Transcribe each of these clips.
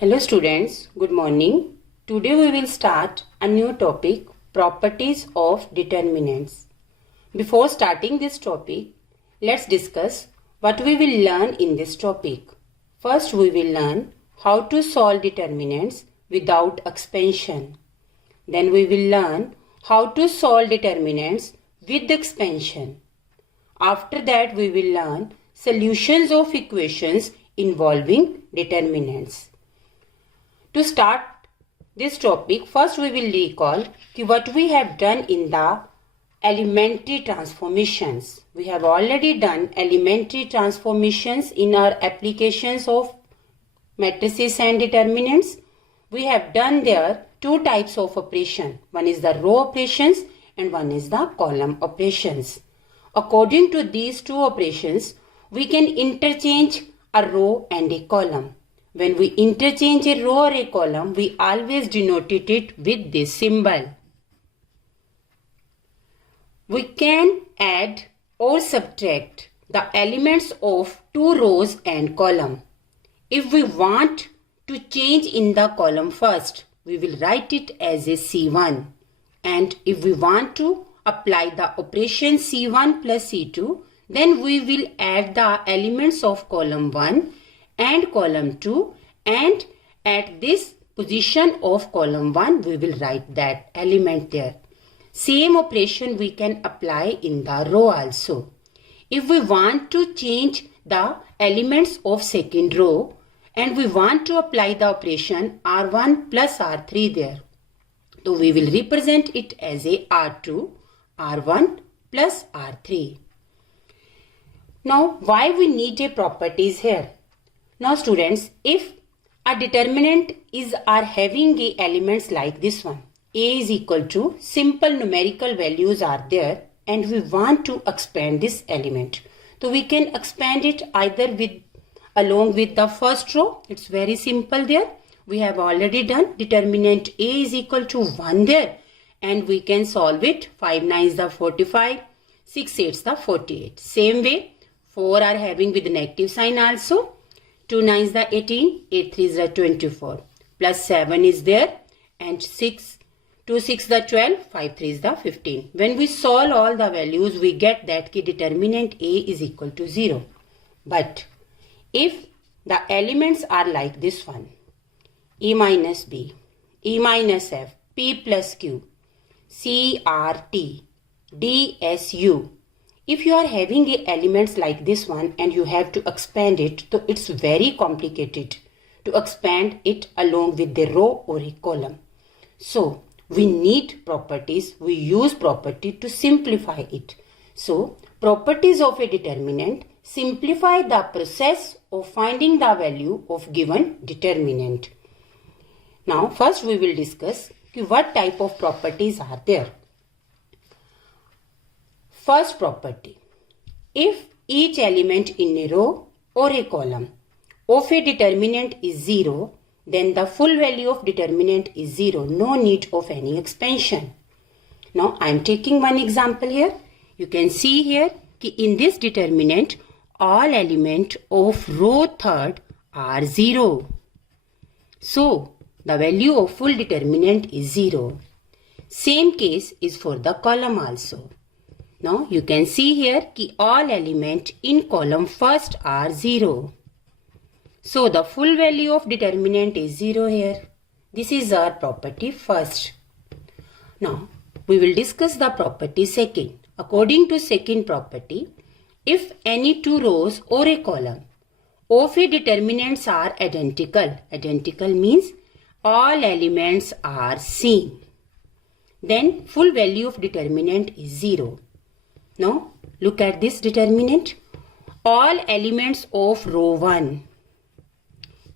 Hello students, good morning. Today we will start a new topic, properties of determinants. Before starting this topic, let's discuss what we will learn in this topic. First we will learn how to solve determinants without expansion. Then we will learn how to solve determinants with expansion. After that we will learn solutions of equations involving determinants. To start this topic, first we will recall what we have done in the elementary transformations. We have already done elementary transformations in our applications of matrices and determinants. We have done there two types of operation. One is the row operations and one is the column operations. According to these two operations, we can interchange a row and a column. When we interchange a row or a column, we always denoted it with this symbol. We can add or subtract the elements of two rows and column. If we want to change in the column first, we will write it as a C1. And if we want to apply the operation C1 plus C2, then we will add the elements of column 1 and column 2, and at this position of column 1 we will write that element there. Same operation we can apply in the row also. If we want to change the elements of second row and we want to apply the operation R1 plus R3 there, so we will represent it as a R2, R1 plus R3. Now why we need a properties here? Now students, if a determinant is having a elements like this one, a is equal to simple numerical values are there and we want to expand this element. So we can expand it either along with the first row. It's very simple there. We have already done determinant a is equal to 1 there and we can solve it. 5 9s the 45, 6 8s the 48. Same way 4 are having with negative sign also. 2 9s the 18, 8 3s the 24, plus 7 is there and 2 6 the 12, 5 3s the 15. When we solve all the values, we get that determinant A is equal to 0. But if the elements are like this one, E minus B, E minus F, P plus Q, C R T, D S U, if you are having elements like this one and you have to expand it, so it's very complicated to expand it along with the row or a column. So we need properties, we use property to simplify it. So properties of a determinant simplify the process of finding the value of given determinant. Now first we will discuss what type of properties are there. First property, if each element in a row or a column of a determinant is 0, then the full value of determinant is 0. No need of any expansion. Now I am taking one example here. You can see here in this determinant all elements of row third are 0. So the value of full determinant is 0. Same case is for the column also. Now you can see here that all elements in column first are 0. So the full value of determinant is 0 here. This is our property first. Now we will discuss the property second. According to second property, if any two rows or a column of a determinants are identical, identical means all elements are same, then full value of determinant is 0. Now look at this determinant. All elements of row 1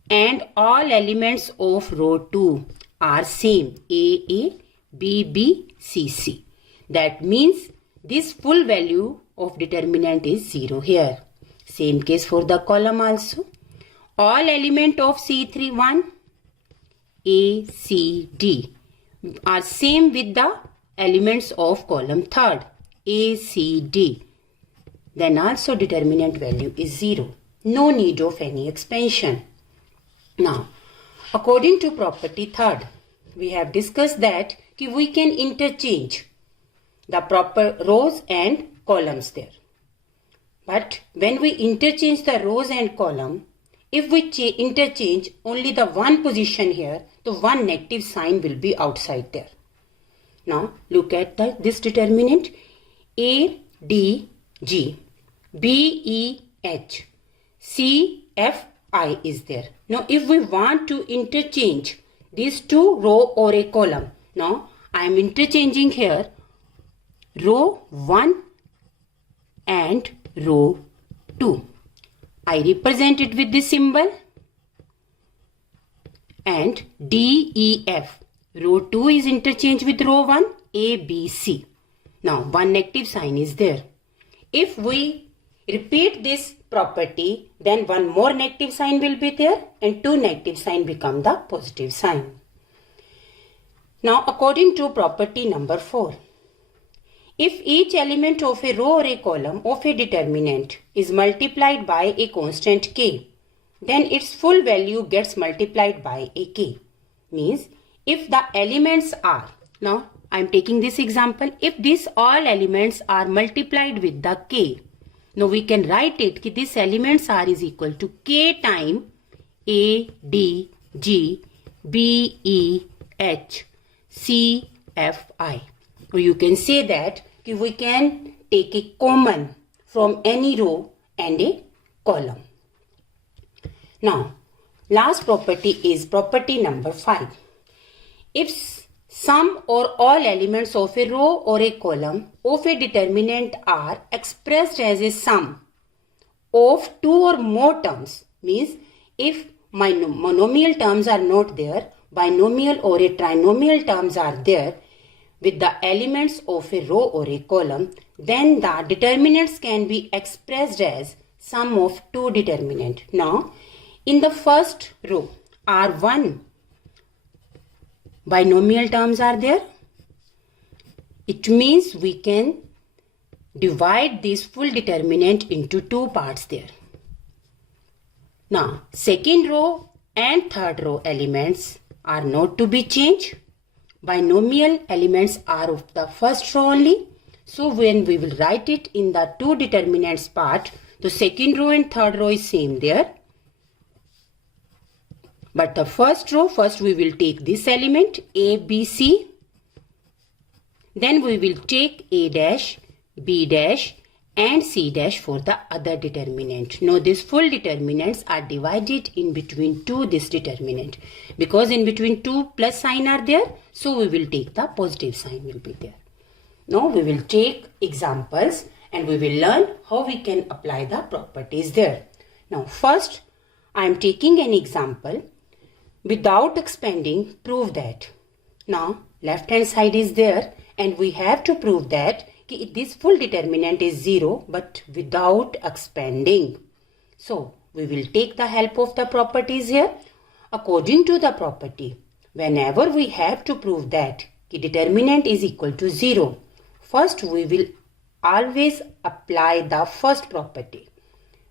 and all elements of row 2 are same, A, B, B, C, C. That means this full value of determinant is 0 here. Same case for the column also. All element of C3 1, A, C, D are same with the elements of column third, A, C, D. Then also determinant value is 0. No need of any expansion. Now, According to property third, we have discussed that we can interchange the proper rows and columns there. But when we interchange the rows and column, if we interchange only the one position here, the one negative sign will be outside there. Now look at this determinant. A, D, G, B, E, H, C, F, I is there. Now if we want to interchange these two row or a column, now I am interchanging here row 1 and row 2. I represent it with this symbol, and D, E, F. Row 2 is interchanged with row 1, A, B, C. Now one negative sign is there. If we repeat this property, then one more negative sign will be there and two negative sign become the positive sign. Now according to property number 4, if each element of a row or a column of a determinant is multiplied by a constant k, then its full value gets multiplied by a k. Means if the elements are, now I am taking this example, if these all elements are multiplied with the k, now we can write it that these elements are is equal to k time A, D, G, B, E, H, C, F, I. Or you can say that we can take a common from any row and a column. Now last property is property number 5. If some or all elements of a row or a column of a determinant are expressed as a sum of two or more terms, means if monomial terms are not there, binomial or a trinomial terms are there with the elements of a row or a column, then the determinants can be expressed as sum of two determinants. Now in the first row R1 binomial terms are there. It means we can divide this full determinant into two parts there. Now second row and third row elements are not to be changed. Binomial elements are of the first row only. So when we will write it in the two determinants part, the second row and third row is same there. But the first row, first we will take this element A, B, C. Then we will take A dash, B dash and C dash for the other determinant. Now these full determinants are divided in between two this determinant. Because in between two plus sign are there, so we will take the positive sign will be there. Now we will take examples and we will learn how we can apply the properties there. Now first I am taking an example. Without expanding, prove that. Now left hand side is there and we have to prove that this full determinant is 0 but without expanding. So we will take the help of the properties here. According to the property, whenever we have to prove that determinant is equal to 0, first we will always apply the first property.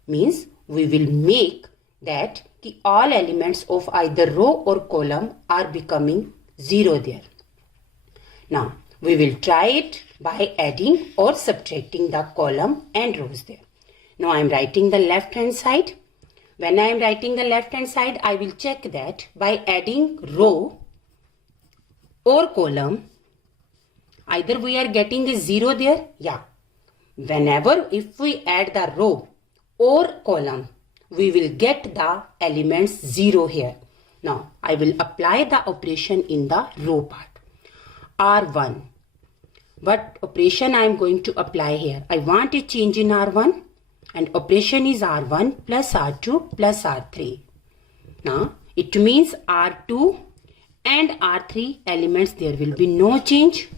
Means we will make that all elements of either row or column are becoming 0 there. Now we will try it by adding or subtracting the column and rows there. Now I am writing the left hand side. When I am writing the left hand side, I will check that by adding row or column, either we are getting a 0 there. Yeah. Whenever if we add the row or column, we will get the elements 0 here. Now I will apply the operation in the row part. R1. What operation I am going to apply here? I want a change in R1 and operation is R1 plus R2 plus R3. Now it means R2 and R3 elements there will be no change.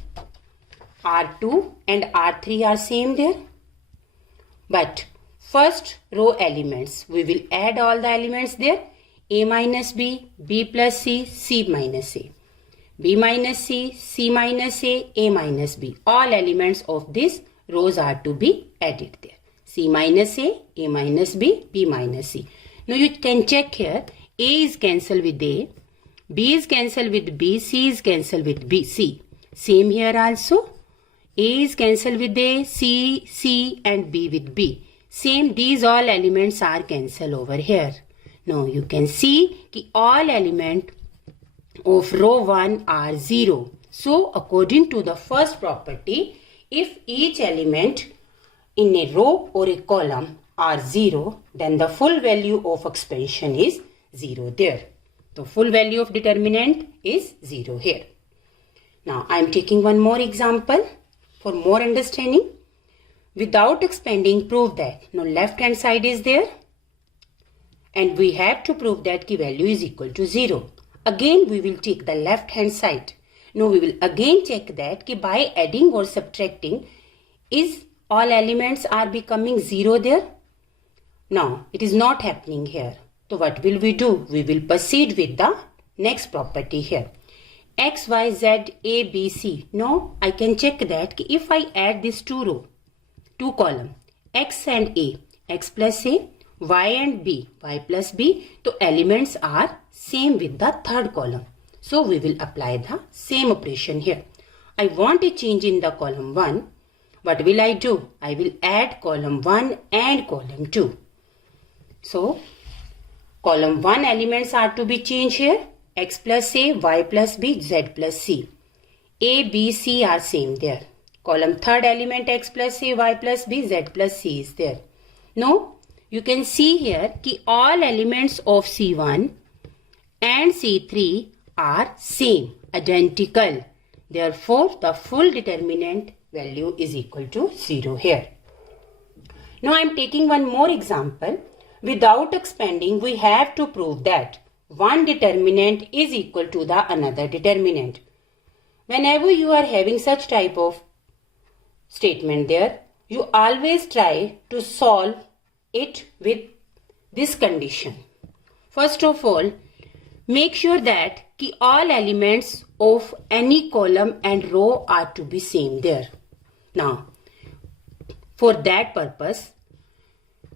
R2 and R3 are same there. But first row elements, we will add all the elements there. A minus B, B plus C, C minus A. B minus C, C minus A minus B. All elements of this rows are to be added there. C minus A minus B, B minus C. Now you can check here. A is cancelled with A B is cancelled with B, C is cancelled with B, C. Same here also. A is cancelled with A, C and B with B. Same, these all elements are cancelled over here. Now you can see कि all element of row 1 are 0. So according to the first property, if each element in a row or a column are 0, then the full value of expansion is 0 there. The full value of determinant is 0 here. Now I am taking one more example for more understanding. Without expanding, prove that. Now left hand side is there and we have to prove that the value is equal to 0. Again we will take the left hand side. Now we will again check that by adding or subtracting, is all elements are becoming 0 there? Now it is not happening here. So what will we do? We will proceed with the next property here. X, Y, Z, A, B, C. Now I can check that if I add this two column, X and A, X plus A, Y and B, Y plus B, so elements are same with the third column. So we will apply the same operation here. I want a change in the column 1. What will I do? I will add column 1 and column 2. So column 1 elements are to be changed here. X plus A, Y plus B, Z plus C. A, B, C are same there. Column third element X plus A, Y plus B, Z plus C is there. Now you can see here that all elements of C1 and C3 are same, identical. Therefore the full determinant value is equal to 0 here. Now I am taking one more example. Without expanding, we have to prove that one determinant is equal to the another determinant. Whenever you are having such type of statement there, you always try to solve it with this condition. First of all, make sure that all elements of any column and row are to be same there. Now, for that purpose,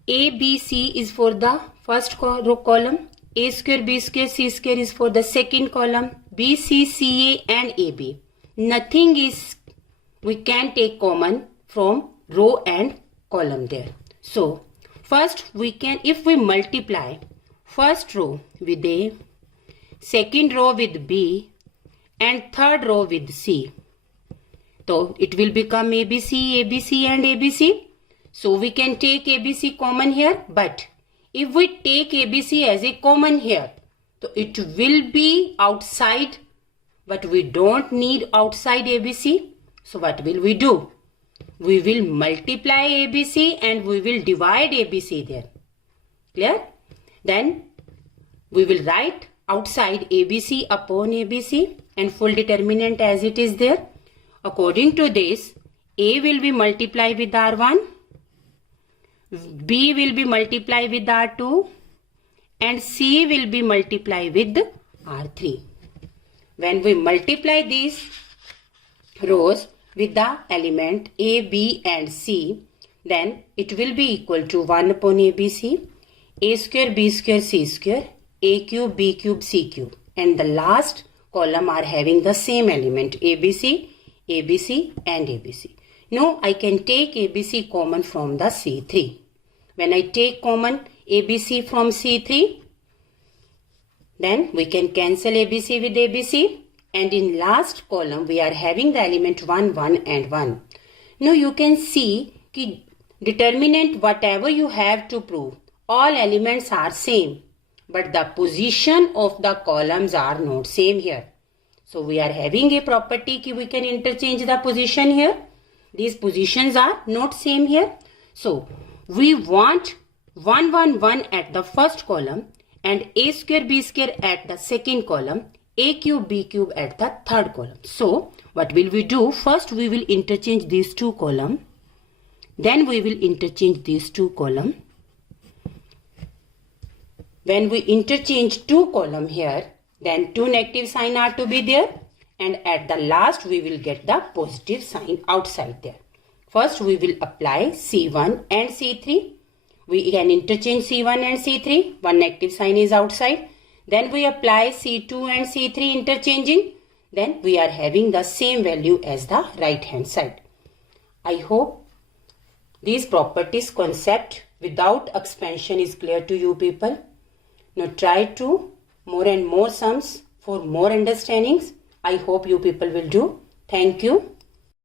A, B, C is for the first row column, A square, B square, C square is for the second column, B, C, C, A and A, B. Nothing is, we can take common from row and column there. So, first we can, if we multiply first row with A, second row with B and third row with C, so it will become ABC, ABC and ABC. So we can take ABC common here, but if we take ABC as a common here, so it will be outside, but we don't need outside ABC. So what will we do? We will multiply ABC and we will divide ABC there. Clear? Then we will write outside ABC upon ABC and full determinant as it is there. According to this, A will be multiplied with R1, B will be multiplied with R2 and C will be multiplied with R3. When we multiply these rows with the element A, B and C, then it will be equal to 1 upon ABC, A square, B square, C square, A cube, B cube, C cube, and the last column are having the same element ABC, ABC and ABC. Now I can take ABC common from the C3. When I take common ABC from C3, then we can cancel ABC with ABC, and in last column we are having the element 1, 1 and 1. Now you can see कि determinant whatever you have to prove, all elements are same, but the position of the columns are not same here. So we are having a property कि we can interchange the position here. These positions are not same here. So we want 1, 1, 1 at the first column and A square, B square at the second column, A cube, B cube at the third column. So what will we do? First we will interchange these two columns. Then we will interchange these two columns. When we interchange two columns here, then two negative sign are to be there, and at the last we will get the positive sign outside there. First we will apply C1 and C3. We can interchange C1 and C3. One negative sign is outside. Then we apply C2 and C3 interchanging. Then we are having the same value as the right hand side. I hope these properties concept without expansion is clear to you people. Now try to more and more sums for more understandings. I hope you people will do. Thank you.